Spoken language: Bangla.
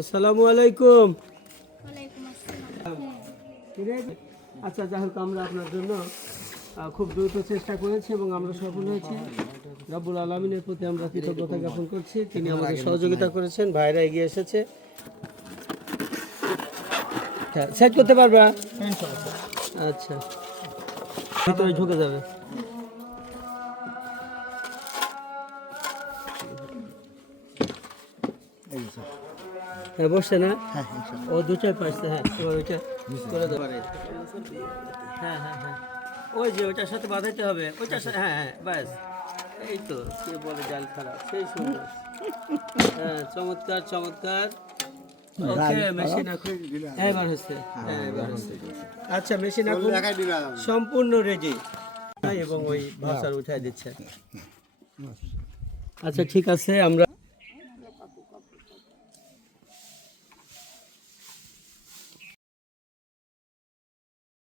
আসসালামু আলাইকুম। আচ্ছা যাই হোক আমরা আপনার জন্য খুব দ্রুত চেষ্টা করেছি এবং আমরা সফল হয়েছি। রাব্বুল আলমিনের প্রতি আমরা কৃতজ্ঞতা জ্ঞাপন করছি। তিনি আমাদের সহযোগিতা করেছেন ভাইরা এগিয়ে এসেছে। সেট করতে পারবা? আচ্ছা। ভিতরে ঢুকে যাবে। হ্যাঁ বসছে না? ও দুটাই পাইছে হ্যাঁ ওইটা করে দেবো হ্যাঁ হ্যাঁ হ্যাঁ। ওই যে ওইটার সাথে বাঁধাইতে হবে। ওইটার সাথে হ্যাঁ হ্যাঁ ব্যাস। এই তো কে বলে জাল খারাপ? সেই সুন্দর। হ্যাঁ চমৎকার চমৎকার। ওকে মেশিন হ্যাঁ এবার হচ্ছে। হ্যাঁ এবার হচ্ছে। আচ্ছা মেশিন এখন সম্পূর্ণ রেডি এবং ওই ভাষার উঠাই দিচ্ছে। আচ্ছা ঠিক আছে আমরা